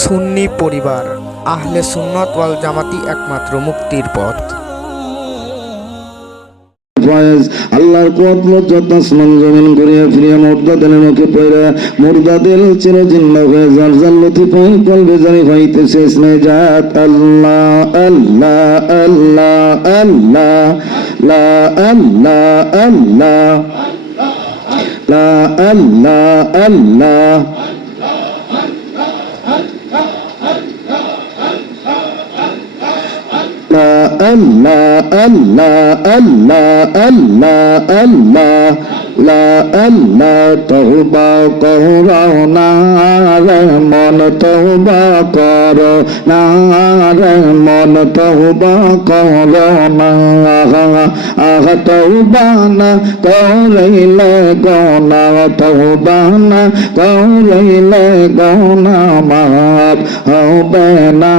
সুন্নি পরিবার, আহলে সুন্নত ওয়াল জামাতি একমাত্র মুক্তির পথ। আল্লাহর কোয়াত মজ্জত আসমান জমিন করিয়া ফিরিয়া মুর্দা দিনের মুখে পয়রা মুর্দা দিল চির জিন্না হয়ে জাল জাল লতি পাই কলবে জানি হইতেছে স্নে জাত আল্লাহ আল্লাহ আল্লাহ আল্লাহ আল্লাহ আল্লাহ। লা আল্লাহ আল্লাহ Allah Allah Allah Allah Allah La Allah Tauba na Nare Mon Tauba na Nare Mon Tauba Kaurao Nare Ah Tauba Na Kaurei Le Gona Tauba Na Kaurei Le Gona Mahab Hau na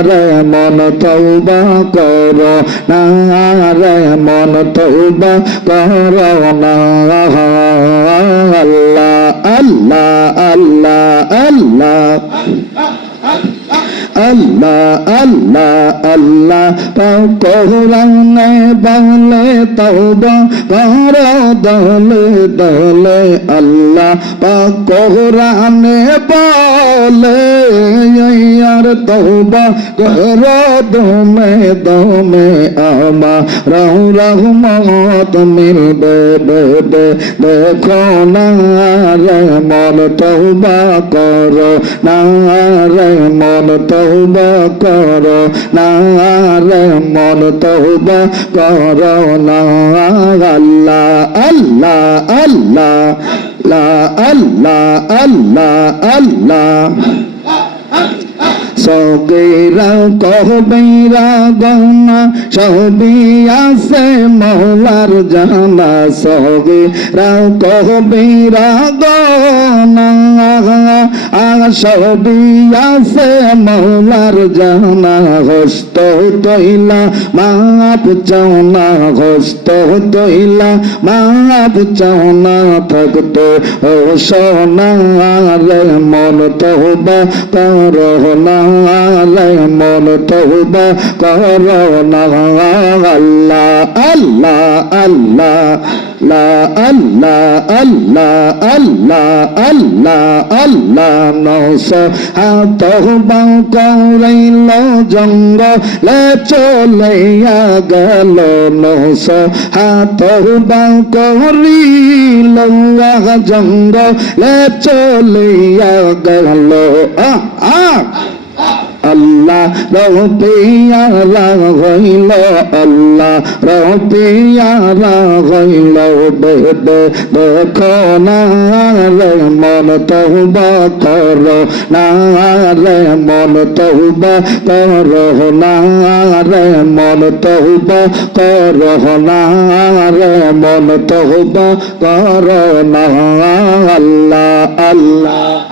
Nare Mon Tauba করো রে মন তহবা করো না আল্লাহ আল্লাহ আল্লাহ আল্লাহ। আল্লাহ আল্লাহ আল্লাহ কোরআনে বাংলে তওবা কর দলে দলে আল্লাহ কোরআনে বলে ইয়ার তওবা কর দমে দমে আমা রাহু রহমত মিলবে, বেবে, দেখো না রে মন তওবা কর না রে মন তওবা কর না রে মন তওবা কর না আল্লাহ আল্লাহ আল্লাহ আল্লাহ আল্লাহ আল্লাহ সগেরা কহবেরা গনা সবই আছে মৌলার জানা সগেরা কহবেরা গনা সবই আছে মৌলার জানা হস্ত তৈলা, মাপ চাওনা হস্ত তৈলা, মাপ চাওনা থাকতো ও সোনা রে মন তোবা করো না মন তোবা করো না, আল্লাহ আল্লাহ আল্লাহ, লা আল্লাহ আল্লাহ আল্লাহ আল্লাহ আল্লাহ নৌস হাত করাইল জঙ্গলে চলিয়া গেল নৌস হাত করিল জঙ্গলে চলিয়া গেল আ আ আল্লাহ রবিয়ারা হইল আল্লাহ রবিয়ারা হইল বেদে, দেখো না রে মন তহবা কর না রে মন তহবা কর না রে মন তহবা কর না রে মন তহবা কর না আল্লাহ আল্লাহ।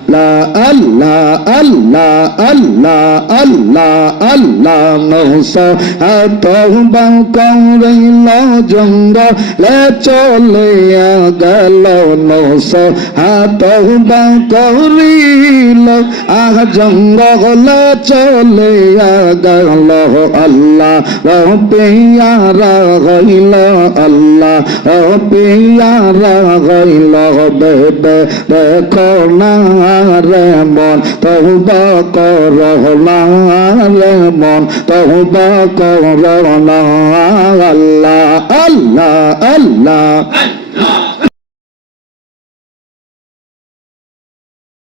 লা আল্লাহ আল্লাহ আল্লাহ আল্লাহ আল্লাহ নৌস তহবা করিল জঙ্গলে চলে গেল নৌস তহবা করিল আহ জঙ্গলে চলে গেল আল্লাহ রবিয়ারা হইল আল্লাহ রবিয়ারা হইল বেবে দেখো না। রে মন তহবা কর রে মন তহবা কর আল্লাহ আল্লাহ আল্লাহ।